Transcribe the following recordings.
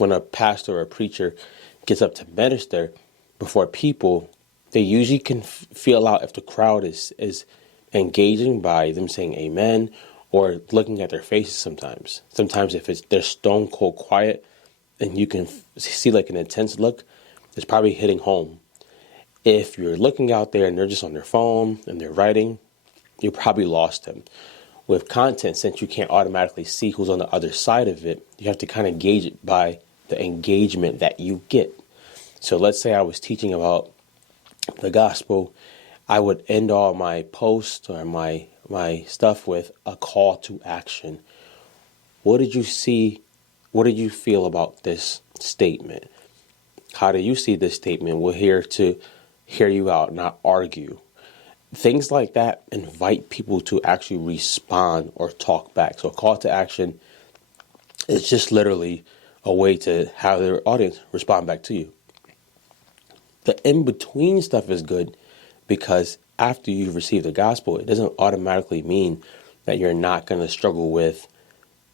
when a pastor or a preacher gets up to minister before people, they usually can feel out if the crowd is engaging by them saying amen or looking at their faces sometimes. Sometimes if they're stone cold quiet and you can see like an intense look, it's probably hitting home. If you're looking out there and they're just on their phone and they're writing, you probably lost them. With content, since you can't automatically see who's on the other side of it, you have to kind of gauge it by the engagement that you get. So let's say I was teaching about the gospel. I would end all my posts or my stuff with a call to action. What did you see? What did you feel about this statement? How do you see this statement? We're here to hear you out, not argue. Things like that invite people to actually respond or talk back. So a call to action is just literally a way to have their audience respond back to you. The in-between stuff is good because after you've received the gospel, it doesn't automatically mean that you're not going to struggle with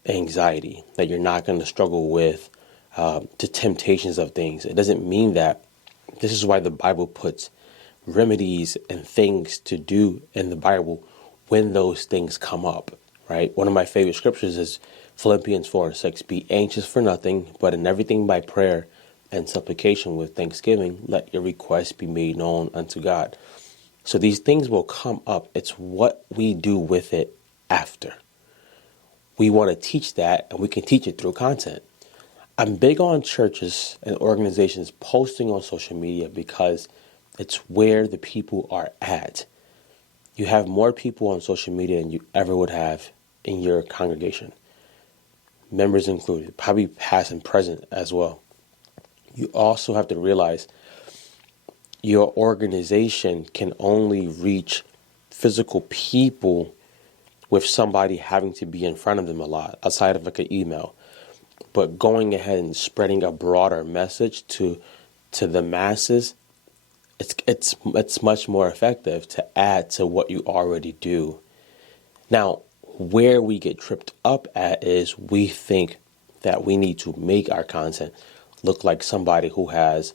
anxiety, that you're not going to struggle with the temptations of things. It doesn't mean that. This is why the Bible puts remedies and things to do in the Bible when those things come up, right? One of my favorite scriptures is Philippians 4:6. Be anxious for nothing, but in everything by prayer and supplication with thanksgiving, let your requests be made known unto God. So these things will come up. It's what we do with it after. We want to teach that, and we can teach it through content. I'm big on churches and organizations posting on social media because it's where the people are at. You have more people on social media than you ever would have in your congregation. Members included, probably past and present as well. You also have to realize your organization can only reach physical people with somebody having to be in front of them a lot, outside of like an email. But going ahead and spreading a broader message to the masses, it's much more effective to add to what you already do. Now, where we get tripped up at is we think that we need to make our content look like somebody who has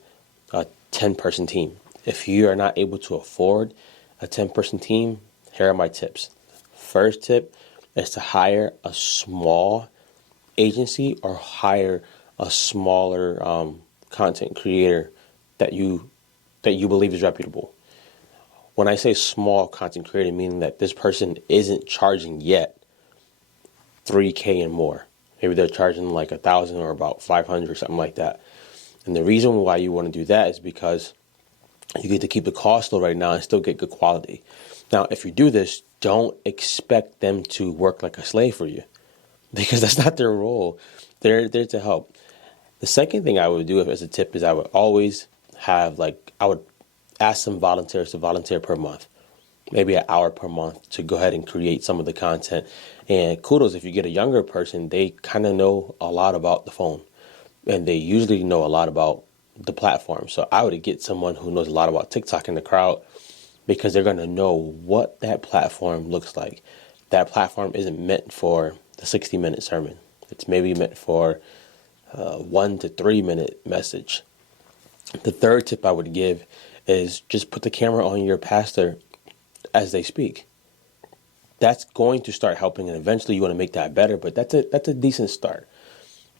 a 10-person team. If you are not able to afford a 10-person team, here are my tips. First tip is to hire a small agency or hire a smaller content creator that you believe is reputable. When I say small content creator, meaning that this person isn't charging yet $3,000 and more. Maybe they're charging like $1,000 or about $500 or something like that. And the reason why you want to do that is because you get to keep the cost low right now and still get good quality. Now, if you do this, don't expect them to work like a slave for you, because that's not their role. They're there to help. The second thing I would do as a tip is I would always have I would ask some volunteers to volunteer per month, maybe an hour per month, to go ahead and create some of the content. And kudos, if you get a younger person, they kind of know a lot about the phone, and they usually know a lot about the platform. So I would get someone who knows a lot about TikTok in the crowd, because they're going to know what that platform looks like. That platform isn't meant for the 60-minute sermon. It's maybe meant for a 1 to 3 minute message. The third tip I would give is just put the camera on your pastor as they speak. That's going to start helping, and eventually you want to make that better, but that's a decent start.